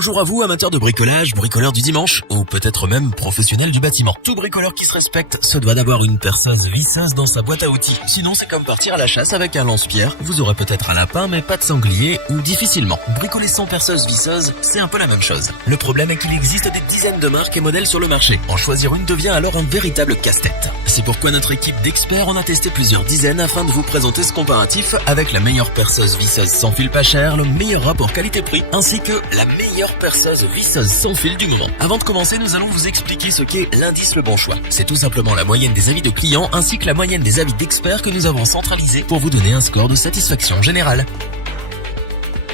Bonjour à vous, amateurs de bricolage, bricoleurs du dimanche, ou peut-être même professionnels du bâtiment. Tout bricoleur qui se respecte se doit d'avoir une perceuse visseuse dans sa boîte à outils. Sinon, c'est comme partir à la chasse avec un lance-pierre. Vous aurez peut-être un lapin, mais pas de sanglier, ou difficilement. Bricoler sans perceuse visseuse, c'est un peu la même chose. Le problème est qu'il existe des dizaines de marques et modèles sur le marché. En choisir une devient alors un véritable casse-tête. C'est pourquoi notre équipe d'experts en a testé plusieurs dizaines afin de vous présenter ce comparatif avec la meilleure perceuse visseuse sans fil pas cher, le meilleur rapport qualité-prix, ainsi que la meilleure perceuse visseuse sans fil du moment. Avant de commencer, nous allons vous expliquer ce qu'est l'indice Le Bon Choix. C'est tout simplement la moyenne des avis de clients ainsi que la moyenne des avis d'experts que nous avons centralisés pour vous donner un score de satisfaction générale.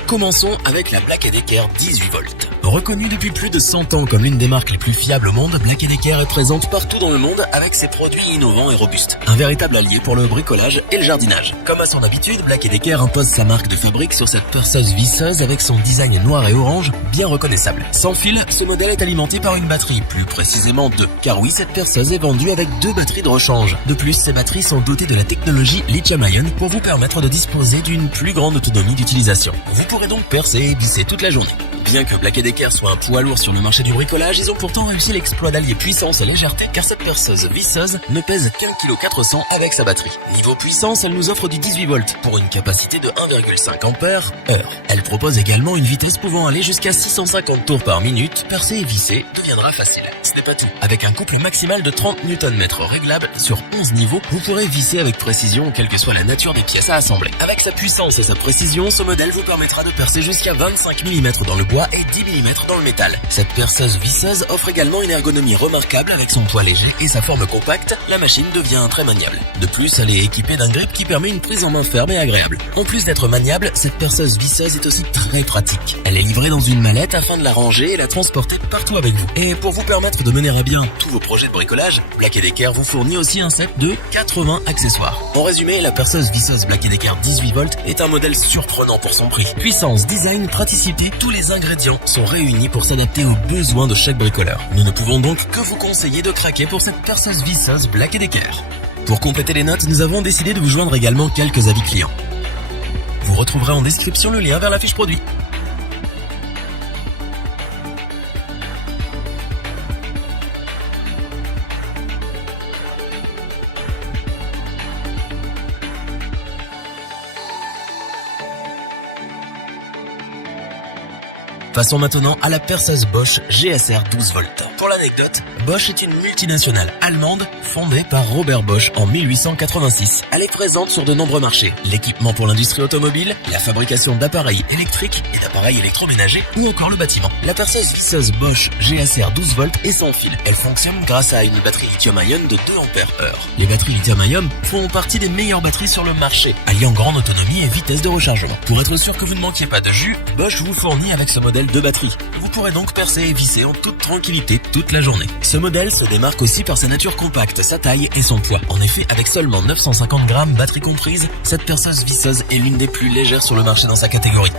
Commençons avec la Black & Decker 18 volts. Reconnue depuis plus de 100 ans comme l'une des marques les plus fiables au monde, Black & Decker est présente partout dans le monde avec ses produits innovants et robustes. Un véritable allié pour le bricolage et le jardinage. Comme à son habitude, Black & Decker impose sa marque de fabrique sur cette perceuse visseuse avec son design noir et orange bien reconnaissable. Sans fil, ce modèle est alimenté par une batterie, plus précisément 2. Car oui, cette perceuse est vendue avec 2 batteries de rechange. De plus, ces batteries sont dotées de la technologie lithium-ion pour vous permettre de disposer d'une plus grande autonomie d'utilisation. Vous pourrez donc percer et visser toute la journée. Bien que Black & Decker soit un poids lourd sur le marché du bricolage, ils ont pourtant réussi l'exploit d'allier puissance et légèreté car cette perceuse visseuse ne pèse qu'1,4 kg avec sa batterie. Niveau puissance, elle nous offre du 18 volts pour une capacité de 1,5 ampères heure. Elle propose également une vitesse pouvant aller jusqu'à 650 tours par minute. Percer et visser deviendra facile. Ce n'est pas tout. Avec un couple maximal de 30 Nm réglable sur 11 niveaux, vous pourrez visser avec précision quelle que soit la nature des pièces à assembler. Avec sa puissance et sa précision, ce modèle vous permettra de percer jusqu'à 25 mm dans le bois et 10 mm dans le métal. Cette perceuse visseuse offre également une ergonomie remarquable avec son poids léger et sa forme compacte, la machine devient très maniable. De plus, elle est équipée d'un grip qui permet une prise en main ferme et agréable. En plus d'être maniable, cette perceuse visseuse est aussi très pratique. Elle est livrée dans une mallette afin de la ranger et la transporter partout avec vous. Et pour vous permettre de mener à bien tous vos projets de bricolage, Black & Decker vous fournit aussi un set de 80 accessoires. En résumé, la perceuse visseuse Black & Decker 18 volts est un modèle surprenant pour son prix. Puissance, design, praticité, tous les ingrédients sont réunis pour s'adapter aux besoins de chaque bricoleur. Nous ne pouvons donc que vous conseiller de craquer pour cette perceuse visseuse Black & Decker. Pour compléter les notes, nous avons décidé de vous joindre également quelques avis clients. Vous retrouverez en description le lien vers la fiche produit. Passons maintenant à la perceuse Bosch GSR 12 volts. Pour l'anecdote, Bosch est une multinationale allemande fondée par Robert Bosch en 1886. Elle est présente sur de nombreux marchés. L'équipement pour l'industrie automobile, la fabrication d'appareils électriques et d'appareils électroménagers ou encore le bâtiment. La perceuse visseuse Bosch GSR 12 volts est sans fil. Elle fonctionne grâce à une batterie lithium-ion de 2 ampères heure. Les batteries lithium-ion font partie des meilleures batteries sur le marché, alliant grande autonomie et vitesse de rechargement. Pour être sûr que vous ne manquiez pas de jus, Bosch vous fournit avec ce modèle 2 batteries. Vous pourrez donc percer et visser en toute tranquillité toute la journée. Ce modèle se démarque aussi par sa nature compacte, sa taille et son poids. En effet, avec seulement 950 grammes, batterie comprise, cette perceuse visseuse est l'une des plus légères sur le marché dans sa catégorie.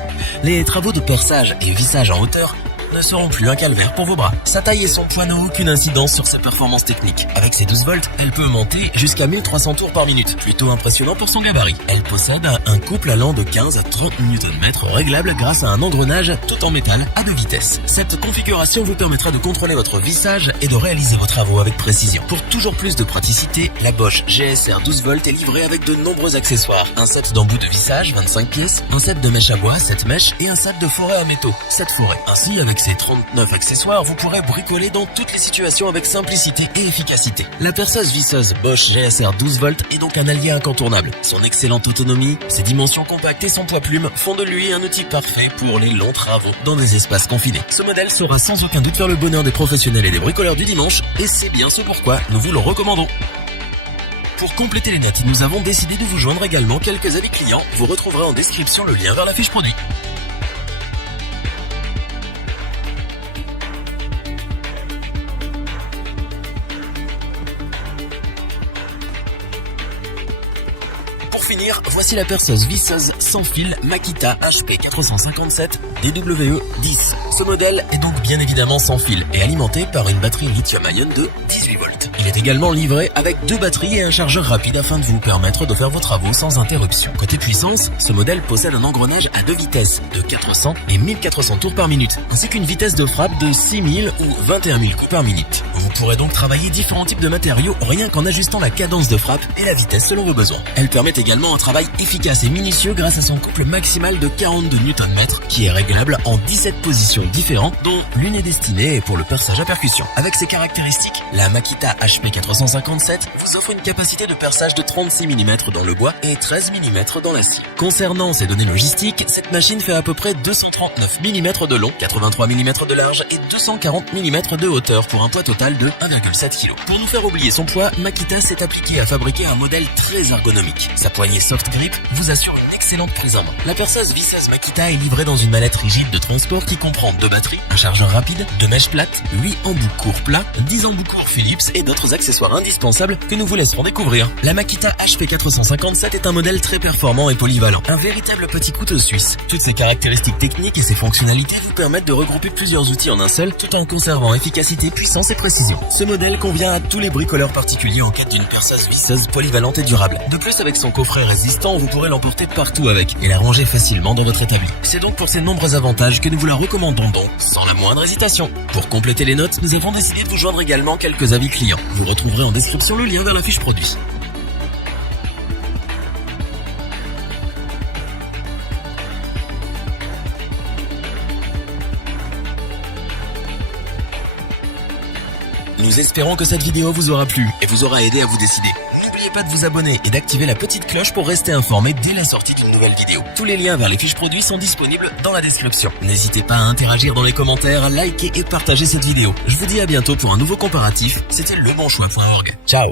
Les travaux de perçage et vissage en hauteur ne seront plus un calvaire pour vos bras. Sa taille et son poids n'ont aucune incidence sur ses performances techniques. Avec ses 12 volts, elle peut monter jusqu'à 1300 tours par minute. Plutôt impressionnant pour son gabarit. Elle possède un couple allant de 15 à 30 Nm réglable grâce à un engrenage tout en métal à 2 vitesses. Cette configuration vous permettra de contrôler votre vissage et de réaliser vos travaux avec précision. Pour toujours plus de praticité, la Bosch GSR 12 volts est livrée avec de nombreux accessoires. Un set d'embouts de vissage, 25 pièces, un set de mèches à bois, 7 mèches et un set de forêt à métaux, 7 forêts. Ainsi, avec ces 39 accessoires, vous pourrez bricoler dans toutes les situations avec simplicité et efficacité. La perceuse visseuse Bosch GSR 12 volts est donc un allié incontournable. Son excellente autonomie, ses dimensions compactes et son poids plume font de lui un outil parfait pour les longs travaux dans des espaces confinés. Ce modèle saura sans aucun doute faire le bonheur des professionnels et des bricoleurs du dimanche, et c'est bien ce pourquoi nous vous le recommandons. Pour compléter les notes, nous avons décidé de vous joindre également quelques avis clients. Vous retrouverez en description le lien vers la fiche produit. Pour finir, voici la perceuse visseuse sans fil Makita HP 457 DWE 10. Ce modèle est donc bien évidemment sans fil et alimenté par une batterie lithium-ion de 18 volts. Il est également livré avec 2 batteries et un chargeur rapide afin de vous permettre de faire vos travaux sans interruption. Côté puissance, ce modèle possède un engrenage à 2 vitesses de 400 et 1400 tours par minute, ainsi qu'une vitesse de frappe de 6000 ou 21 000 coups par minute. Vous pourrez donc travailler différents types de matériaux rien qu'en ajustant la cadence de frappe et la vitesse selon vos besoins. Elle permet également un travail efficace et minutieux grâce à son couple maximal de 42 Nm qui est réglable en 17 positions différentes dont l'une est destinée pour le perçage à percussion. Avec ses caractéristiques, la Makita HP 457 vous offre une capacité de perçage de 36 mm dans le bois et 13 mm dans l'acier. Concernant ses données logistiques, cette machine fait à peu près 239 mm de long, 83 mm de large et 240 mm de hauteur pour un poids total de 1,7 kg. Pour nous faire oublier son poids, Makita s'est appliqué à fabriquer un modèle très ergonomique. Sa poignée soft grip vous assure une excellente prise en main. La perceuse visseuse Makita est livrée dans une mallette rigide de transport qui comprend 2 batteries, un chargeur rapide, 2 mèches plates, 8 embouts courts plats, 10 embouts courts Philips et d'autres accessoires indispensables que nous vous laisserons découvrir. La Makita HP 457 est un modèle très performant et polyvalent, un véritable petit couteau suisse. Toutes ses caractéristiques techniques et ses fonctionnalités vous permettent de regrouper plusieurs outils en un seul tout en conservant efficacité, puissance et précision. Ce modèle convient à tous les bricoleurs particuliers en quête d'une perceuse visseuse polyvalente et durable. De plus, avec son coffret résistant, vous pourrez l'emporter partout avec et la ranger facilement dans votre établi. C'est donc pour ces nombreux avantages que nous vous la recommandons donc sans la moindre hésitation. Pour compléter les notes, nous avons décidé de vous joindre également quelques avis clients. Vous retrouverez en description le lien vers la fiche produit. Nous espérons que cette vidéo vous aura plu et vous aura aidé à vous décider. N'oubliez pas de vous abonner et d'activer la petite cloche pour rester informé dès la sortie d'une nouvelle vidéo. Tous les liens vers les fiches produits sont disponibles dans la description. N'hésitez pas à interagir dans les commentaires, à liker et partager cette vidéo. Je vous dis à bientôt pour un nouveau comparatif. C'était lebonchoix.org. Ciao.